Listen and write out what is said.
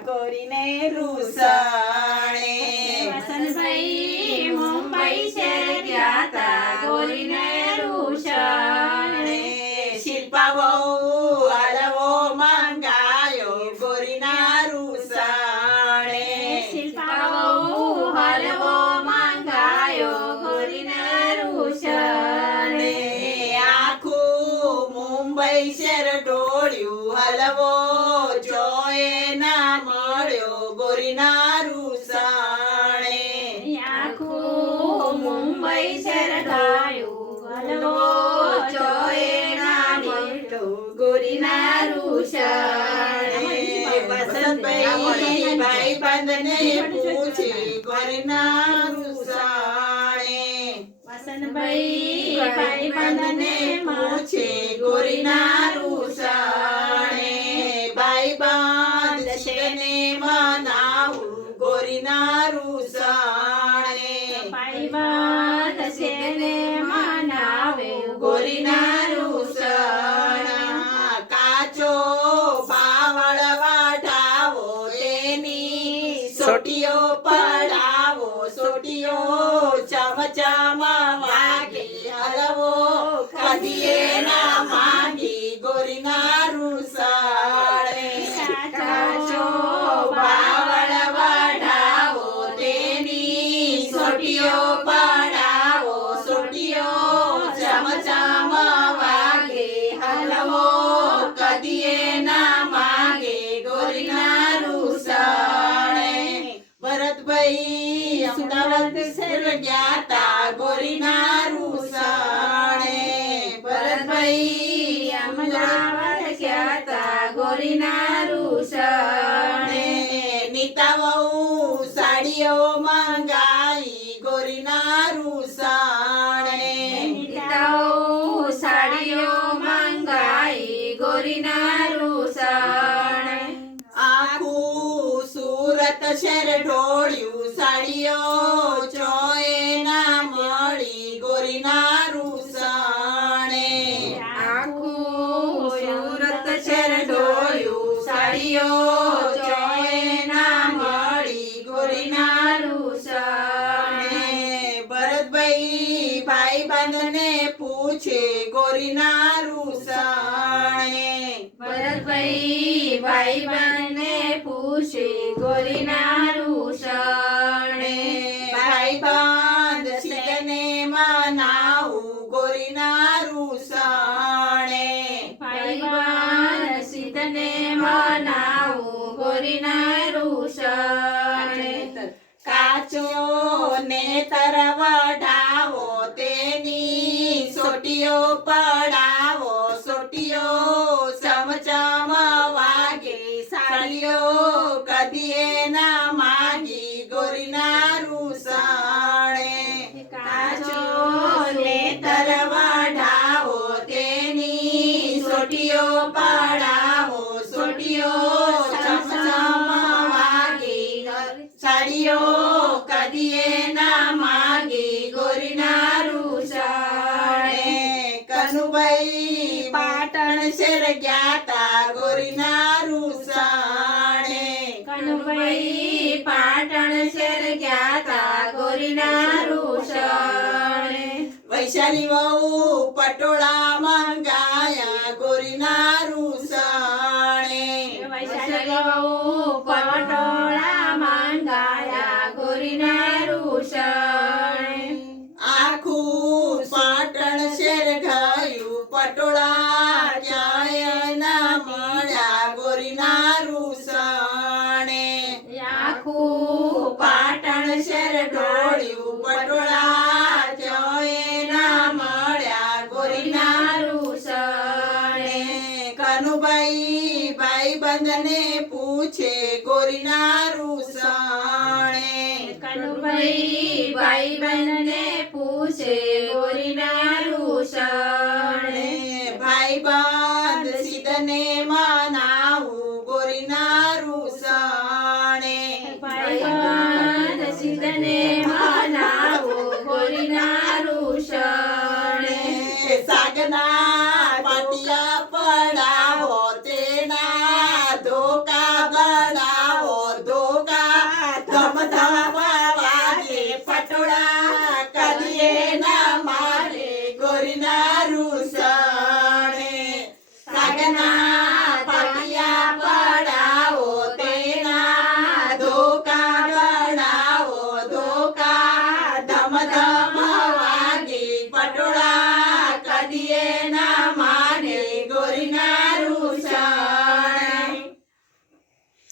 ગોરીને રૂસાણે ગોરીના રૂસાણે આખું મુંબઈ શહેર ઢાળ્યું હલવો જોએ ના મળ્યો ગોરીના રૂષણે વસંતભાઈ ભાઈ બંધને પૂછે ગોરીના રૂસાણે. વસંતભાઈ ભાઈ બંધને પૂછે ગોરીના રૂસાણે. કદીએ ના માંગી ગોરીના રૂસાળે કાચો પાવળ વાઢાવો તેની સોટીઓ પડાવો. સોટીઓ ચમચમ વાગે હલવો. કદીએ ના માગે ગોરીના રૂસાણે ભરતભાઈ અમદાવાદ ગયા તા ગોરીના અમદાવાદ ગયા તા ગોરીના રૂષણે નીતા વહુ સાડીઓ મંગાઈ ગોરીના રૂસાણે નીતાઓ સાડીઓ મંગાઈ ગોરીના રૂષણે આખું સુરત શહેર ઢોળ્યું સાડીઓ બંધને પૂછે ગોરીના રૂસાણે ભરતભાઈ ભાઈ બંને પૂછે ગોરીના તેની સોટીઓ શેર ગયા તા ગોરીના રૂસાણે કનભાઈ પાટણ શેર ગયા તા ગોરીના રૂસાણે વૈશાલી વહુ પટોળા મંગાયા ગોરીના રૂસાણે બંધને પૂછે ગોરીના રૂસાણે કનુભાઈ ભાઈ બહેનને પૂછે ગોરીના રૂષણે ભાઈ બંધ સીધને મનાવું ગોરીના રૂસાણે ભાઈ બંધ સીધને મનાવો ગોરીના રૂષણે સાગના